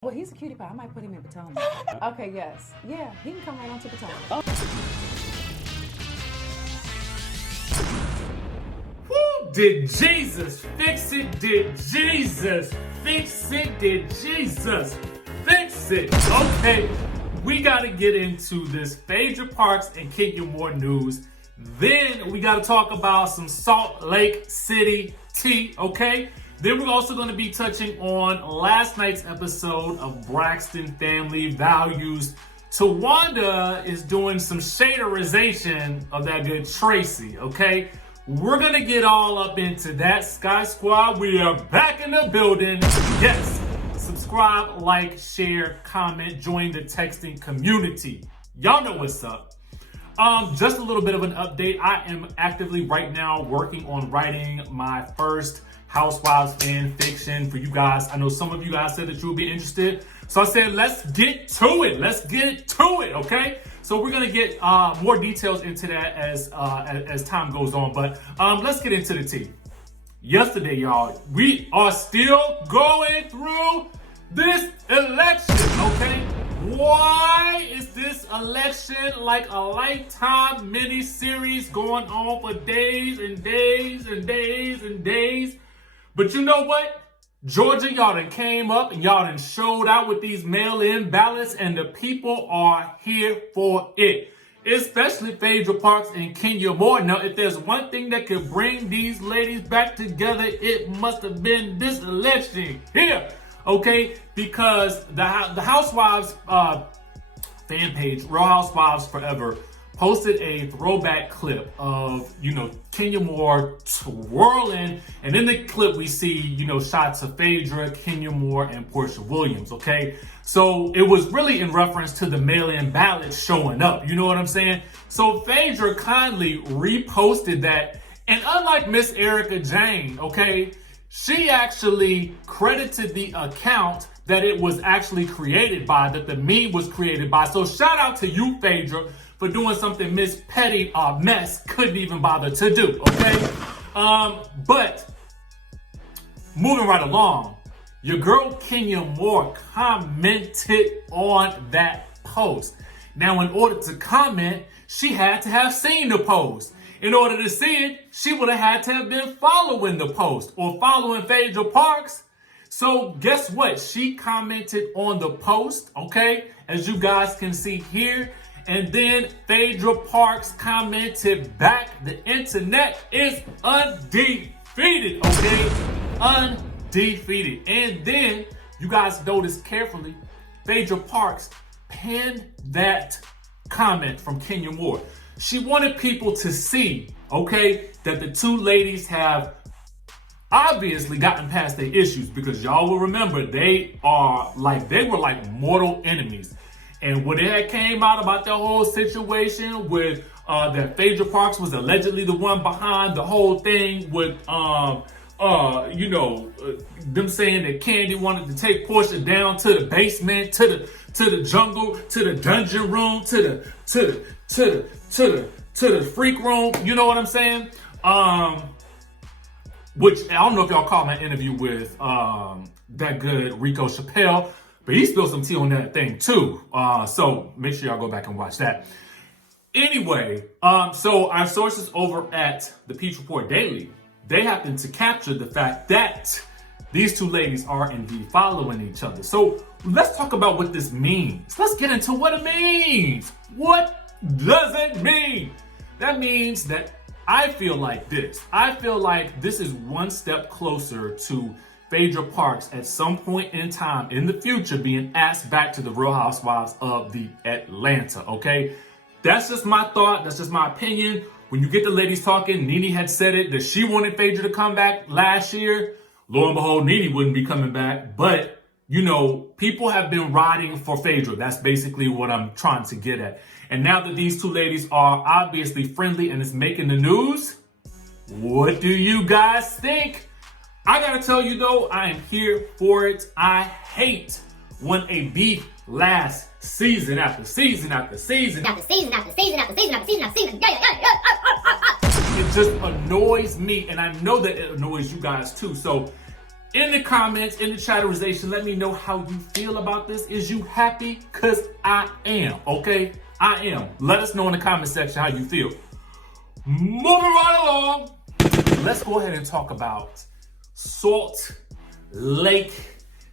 Well, he's a cutie pie. I might put him in Potomac. Okay, yes. Yeah, he can come right on to Potomac. Oh. Woo! Did Jesus fix it? Did Jesus fix it? Did Jesus fix it? Okay, we got to get into this Phaedra Parks and Kenya Moore news. Then we got to talk about some Salt Lake City tea, okay? Then we're also going to be touching on last night's episode of Braxton Family Values. Towanda is doing some shaderization of that good TRACI, okay? We're going to get all up into that. Skye Squad, we are back in the building. Yes, subscribe, like, share, comment, join the texting community. Y'all know what's up. Just a little bit of an update. I am actively right now working on writing my first Housewives fan fiction for you guys. I know some of you guys said that you would be interested. So I said, let's get to it. Let's get to it, okay? So we're gonna get more details into that as time goes on. But let's get into the tea. Yesterday, y'all, we are still going through this election, okay? Why is this election like a Lifetime mini-series going on for days and days and days and days? But you know what? Georgia, y'all done came up and y'all done showed out with these mail-in ballots, and the people are here for it. Especially Phaedra Parks and Kenya Moore. Now, if there's one thing that could bring these ladies back together, it must have been this election here. Okay? Because the Housewives fan page, Real Housewives Forever, posted a throwback clip of, Kenya Moore twirling. And in the clip, we see, shots of Phaedra, Kenya Moore, and Porsha Williams, okay? So it was really in reference to the mail-in ballots showing up. You know what I'm saying? So Phaedra kindly reposted that. And unlike Miss Erica Jane, okay, she actually credited the account that it was actually created by, that the meme was created by. So shout out to you, Phaedra, for doing something Miss Petty Mess couldn't even bother to do, okay? But moving right along, your girl Kenya Moore commented on that post. Now, in order to comment, she had to have seen the post. In order to see it, she would have had to have been following the post or following Phaedra Parks. So guess what? She commented on the post, okay? As you guys can see here. And then Phaedra Parks commented back. The internet is undefeated, okay? Undefeated. And then, you guys notice carefully, Phaedra Parks pinned that comment from Kenya Moore. She wanted people to see, okay, that the two ladies have obviously gotten past their issues, because y'all will remember they were like mortal enemies. And when it had came out about the whole situation with that Phaedra Parks was allegedly the one behind the whole thing with them saying that Kandi wanted to take Porsha down to the basement, to the jungle, to the dungeon room, to the freak room. You know what I'm saying? Which I don't know if y'all caught my interview with that good Rico Chappelle. But he spilled some tea on that thing too. So make sure y'all go back and watch that. Anyway, so our sources over at the Peach Report Daily, they happen to capture the fact that these two ladies are indeed following each other. So let's talk about what this means. Let's get into what it means. What does it mean? That means that I feel like this. I feel like this is one step closer to Phaedra Parks at some point in time in the future being asked back to the Real Housewives of the Atlanta, okay? That's just my thought. That's just my opinion. When you get the ladies talking, Nene had said it, that she wanted Phaedra to come back last year. Lo and behold, Nene wouldn't be coming back. But, people have been riding for Phaedra. That's basically what I'm trying to get at. And now that these two ladies are obviously friendly and it's making the news, what do you guys think? I gotta tell you though, I am here for it. I hate when a beef lasts season after season after season. After season after season after season after season after season. It just annoys me, and I know that it annoys you guys too. So in the comments, in the chatterization, let me know how you feel about this. Is you happy? Because I am, okay? I am. Let us know in the comment section how you feel. Moving right along, let's go ahead and talk about Salt Lake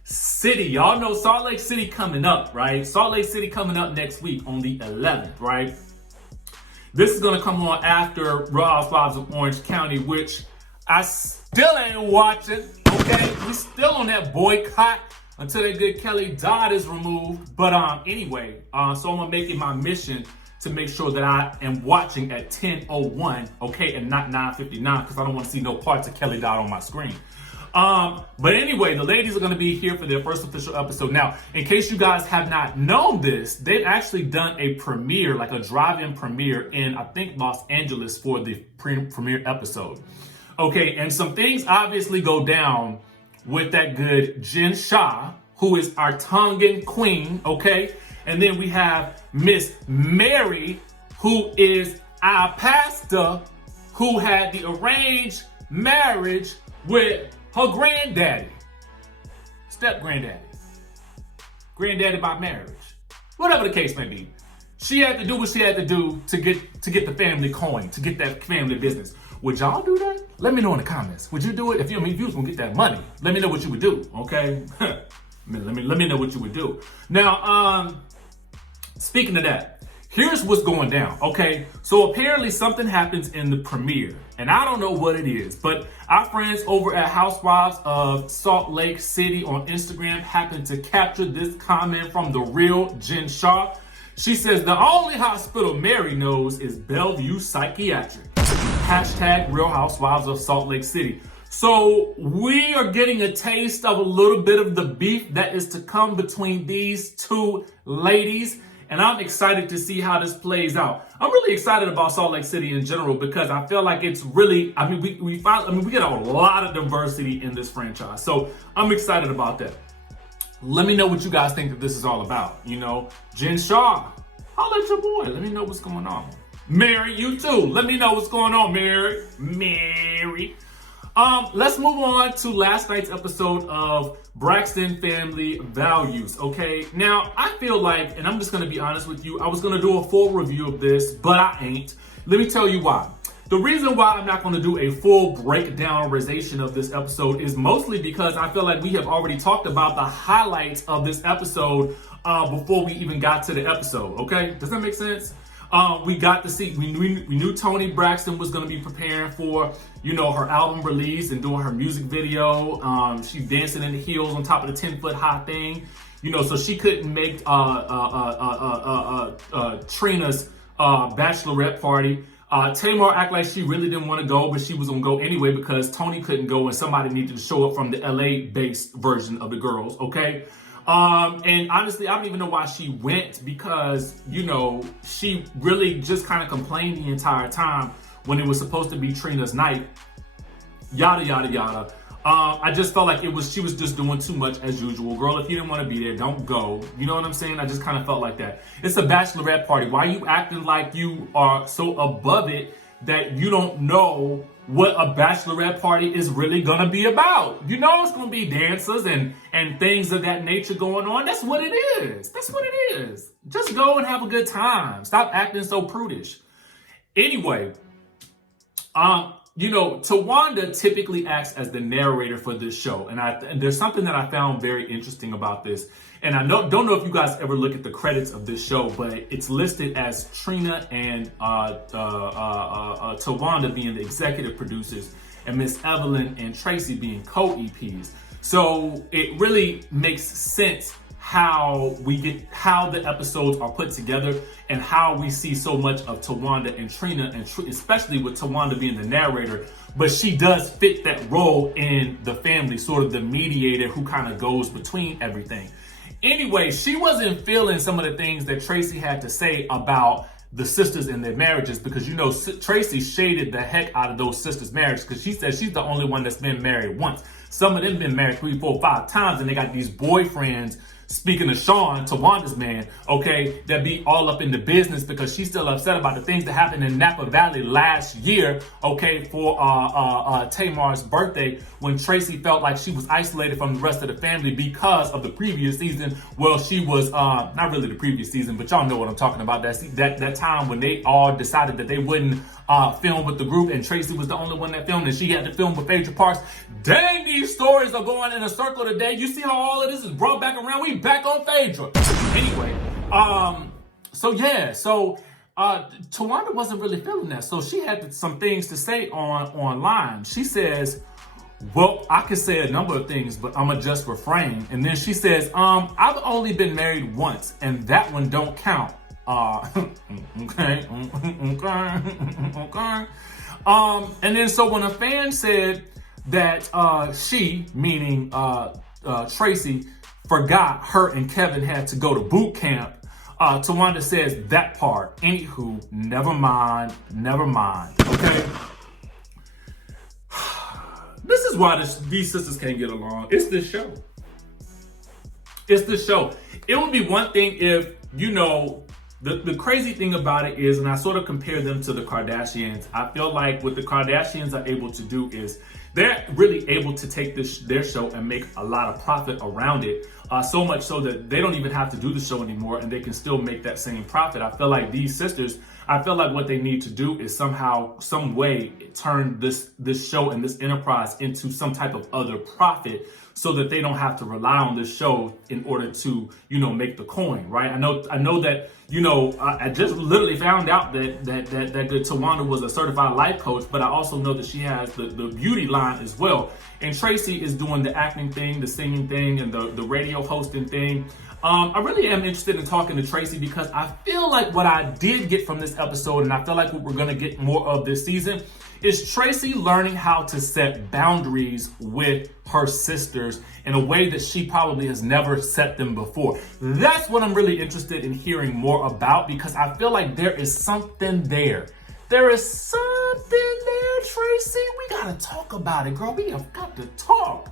City. Y'all know Salt Lake City coming up, right? Salt Lake City coming up next week on the 11th, right? This is gonna come on after Real Housewives of Orange County, which I still ain't watching, okay? We still on that boycott until that good Kelly Dodd is removed. But anyway, so I'm gonna make it my mission to make sure that I am watching at 10:01, okay, and not 9:59, because I don't want to see no parts of Kelly Dodd on my screen. But anyway, the ladies are going to be here for their first official episode. Now, in case you guys have not known this, they've actually done a premiere, like a drive-in premiere in, I think, Los Angeles for the premiere episode. Okay, and some things obviously go down with that good Jen Shah, who is our Tongan queen, okay? And then we have Miss Mary, who is our pastor, who had the arranged marriage with her granddaddy, step-granddaddy, granddaddy by marriage, whatever the case may be. She had to do what she had to do to get the family coin, to get that family business. Would y'all do that? Let me know in the comments. Would you do it? If you was gonna get that money, let me know what you would do, okay? let me know what you would do. Now, speaking of that, here's what's going down, okay? So apparently something happens in the premiere, and I don't know what it is, but our friends over at Housewives of Salt Lake City on Instagram happened to capture this comment from the real Jen Shah. She says, the only hospital Mary knows is Bellevue Psychiatric. Hashtag Real Housewives of Salt Lake City. So we are getting a taste of a little bit of the beef that is to come between these two ladies. And I'm excited to see how this plays out. I'm really excited about Salt Lake City in general because I feel like it's really, we get a lot of diversity in this franchise. So I'm excited about that. Let me know what you guys think that this is all about. You know, Jen Shah, holla at your boy. Let me know what's going on. Mary, you too. Let me know what's going on, Mary. Let's move on to last night's episode of Braxton Family Values, okay? Now, I feel like, and I'm just gonna be honest with you, I was gonna do a full review of this, but I ain't. Let me tell you why. The reason why I'm not gonna do a full breakdownerization of this episode is mostly because I feel like we have already talked about the highlights of this episode before we even got to the episode, okay? Does that make sense? We got to see, we knew Toni Braxton was going to be preparing for, you know, her album release and doing her music video. She's dancing in the heels on top of the 10-foot high thing, you know, so she couldn't make Trina's bachelorette party. Tamar acted like she really didn't want to go, but she was going to go anyway because Toni couldn't go and somebody needed to show up from the LA-based version of the girls, okay? And honestly, I don't even know why she went because, you know, she really just kind of complained the entire time when it was supposed to be Trina's night, yada, yada, yada. I just felt like she was just doing too much as usual. Girl, if you didn't want to be there, don't go. You know what I'm saying? I just kind of felt like that. It's a bachelorette party. Why are you acting like you are so above it that you don't know what a bachelorette party is really gonna be about? You know it's gonna be dancers and things of that nature going on. That's what it is. That's what it is. Just go and have a good time. Stop acting so prudish. Anyway, you know, Towanda typically acts as the narrator for this show. And there's something that I found very interesting about this. And I don't know if you guys ever look at the credits of this show, but it's listed as Trina and Towanda being the executive producers and Miss Evelyn and Traci being co-EPs. So it really makes sense how the episodes are put together and how we see so much of Towanda and Trina, and especially with Towanda being the narrator. But she does fit that role in the family, sort of the mediator who kind of goes between everything. Anyway, she wasn't feeling some of the things that Traci had to say about the sisters and their marriages, because, you know, Traci shaded the heck out of those sisters' marriages because she said she's the only one that's been married once. Some of them been married 3, 4, 5 times, and they got these boyfriends speaking of Sean, Towanda's man, okay, that be all up in the business because she's still upset about the things that happened in Napa Valley last year, okay, for Tamar's birthday, when Traci felt like she was isolated from the rest of the family because of the previous season. Well, she was, not really the previous season, but y'all know what I'm talking about. That time when they all decided that they wouldn't film with the group, and Traci was the only one that filmed, and she had to film with PHAEDRA Parks. Dang, these stories are going in a circle today. You see how all of this is brought back around? We back on PHAEDRA. Anyway, Towanda wasn't really feeling that, so she had some things to say online. She says, well, I could say a number of things, but I'ma just refrain. And then she says, I've only been married once, and that one don't count. Okay. And then so when a fan said that she, meaning Traci, forgot her and Kevin had to go to boot camp, Towanda says that part. Anywho, never mind, okay? This is why these sisters can't get along. It's this show. It would be one thing if, you know, the crazy thing about it is, and I sort of compare them to the Kardashians, I feel like what the Kardashians are able to do is they're really able to take their show and make a lot of profit around it. So much so that they don't even have to do the show anymore and they can still make that same profit. I feel like these sisters, I feel like what they need to do is somehow, some way turn this show and this enterprise into some type of other profit so that they don't have to rely on this show in order to, you know, make the coin, right? I know that, you know, I just literally found out that Towanda was a certified life coach, but I also know that she has the beauty line as well. And Traci is doing the acting thing, the singing thing, and the radio hosting thing. I really am interested in talking to Traci because I feel like what I did get from this episode, and I feel like what we're going to get more of this season, is Traci learning how to set boundaries with her sisters in a way that she probably has never set them before. That's what I'm really interested in hearing more about, because I feel like there is something there. There is something there, Traci. We got to talk about it, girl. We have got to talk.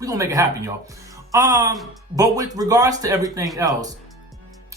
We're going to make it happen, y'all. But with regards to everything else,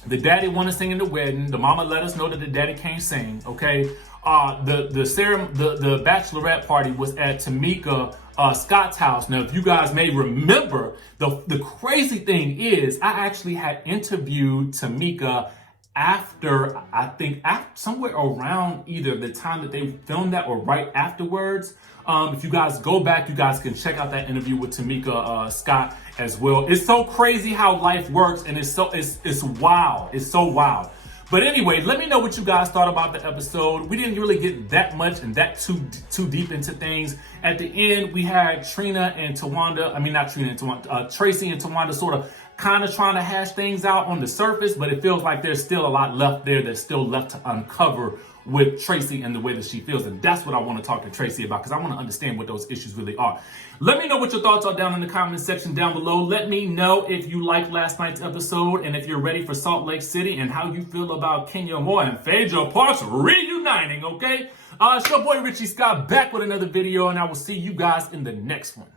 the daddy want to sing in the wedding. The mama let us know that the daddy can't sing, okay? The bachelorette party was at Tamika Scott's house. Now, if you guys may remember, the crazy thing is I actually had interviewed Tamika after, I think, somewhere around either the time that they filmed that or right afterwards. If you guys go back, you guys can check out that interview with Tamika Scott as well. It's so crazy how life works, and it's wild. It's so wild. But anyway, let me know what you guys thought about the episode. We didn't really get that much and that too deep into things. At the end, we had Traci and Towanda sort of kind of trying to hash things out on the surface, but it feels like there's still a lot left there that's still left to uncover with Traci and the way that she feels. And that's what I want to talk to Traci about, because I want to understand what those issues really are. Let me know what your thoughts are down in the comment section down below. Let me know if you liked last night's episode and if you're ready for Salt Lake City and how you feel about Kenya Moore and PHAEDRA Parks reuniting, okay? It's your boy RHOA back with another video, and I will see you guys in the next one.